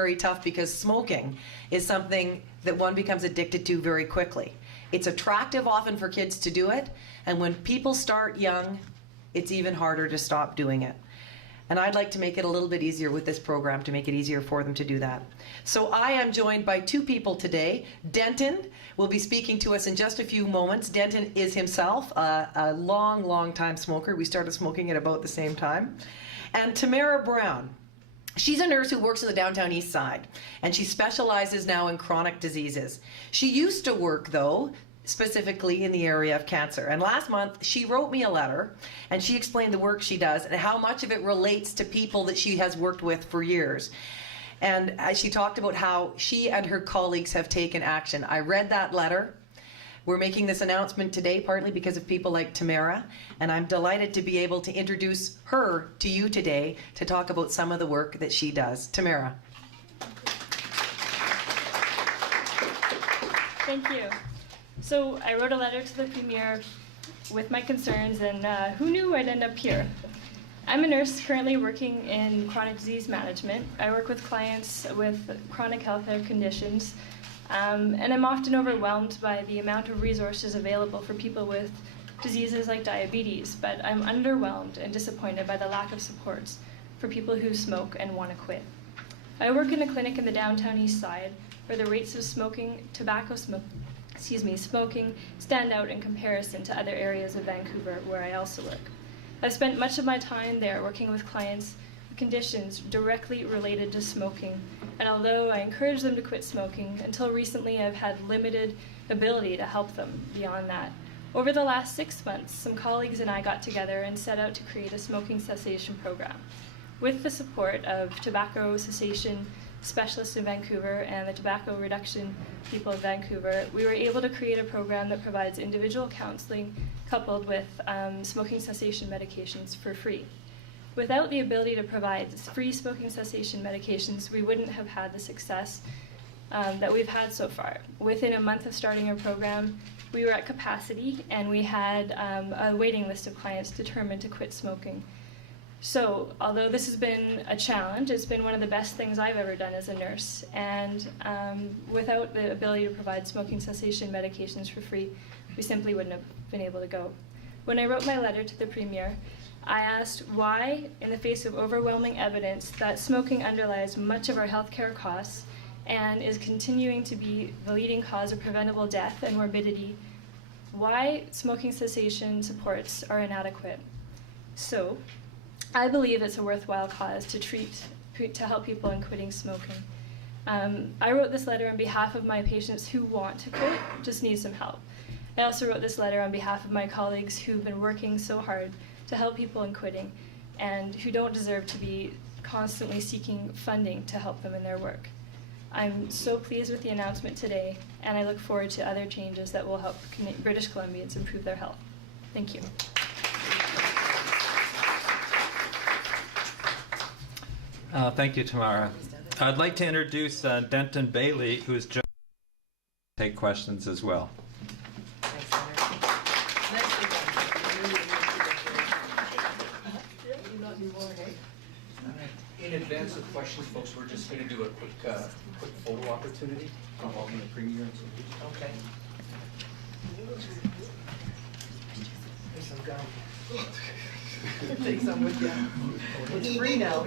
very tough because smoking is something that one becomes addicted to very quickly. It's attractive often for kids to do it, and when people start young, it's even harder to stop doing it. And I'd like to make it a little bit easier with this program to make it easier for them to do that. So I am joined by two people today. Denton will be speaking to us in just a few moments. Denton is himself a long time smoker. We started smoking at about the same time. And Tamara Brown. She's a nurse who works in the downtown east side, and she specializes now in chronic diseases. She used to work, though, specifically in the area of cancer. And last month, she wrote me a letter, and she explained the work she does and how much of it relates to people that she has worked with for years. And she talked about how she and her colleagues have taken action. I read that letter. We're making this announcement today partly because of people like Tamara, and I'm delighted to be able to introduce her to you today to talk about some of the work that she does. Tamara. Thank you. So I wrote a letter to the Premier with my concerns, and who knew I'd end up here? I'm a nurse currently working in chronic disease management. I work with clients with chronic health conditions, and I'm often overwhelmed by the amount of resources available for people with diseases like diabetes, but I'm underwhelmed and disappointed by the lack of supports for people who smoke and want to quit. I work in a clinic in the downtown east side where the rates of smoking stand out in comparison to other areas of Vancouver where I also work. I've spent much of my time there working with clients with conditions directly related to smoking, and although I encourage them to quit smoking, until recently I've had limited ability to help them beyond that. Over the last 6 months, some colleagues and I got together and set out to create a smoking cessation program. With the support of tobacco cessation specialists in Vancouver and the tobacco reduction people of Vancouver, we were able to create a program that provides individual counseling coupled with smoking cessation medications for free. Without the ability to provide free smoking cessation medications, we wouldn't have had the success that we've had so far. Within a month of starting our program, we were at capacity, and we had a waiting list of clients determined to quit smoking. So, although this has been a challenge, it's been one of the best things I've ever done as a nurse. And without the ability to provide smoking cessation medications for free, we simply wouldn't have been able to go. When I wrote my letter to the Premier, I asked why, in the face of overwhelming evidence that smoking underlies much of our healthcare costs and is continuing to be the leading cause of preventable death and morbidity, why smoking cessation supports are inadequate. So, I believe it's a worthwhile cause to help people in quitting smoking. I wrote this letter on behalf of my patients who want to quit, just need some help. I also wrote this letter on behalf of my colleagues who've been working so hard to help people in quitting and who don't deserve to be constantly seeking funding to help them in their work. I'm so pleased with the announcement today, and I look forward to other changes that will help British Columbians improve their health. Thank you. Thank you, Tamara. I'd like to introduce Denton Bailey, who is just take questions as well. In advance of questions, folks, we're just going to do a quick photo opportunity involving the Premier and some. Okay. There's some gum. Take some with you. It's free now.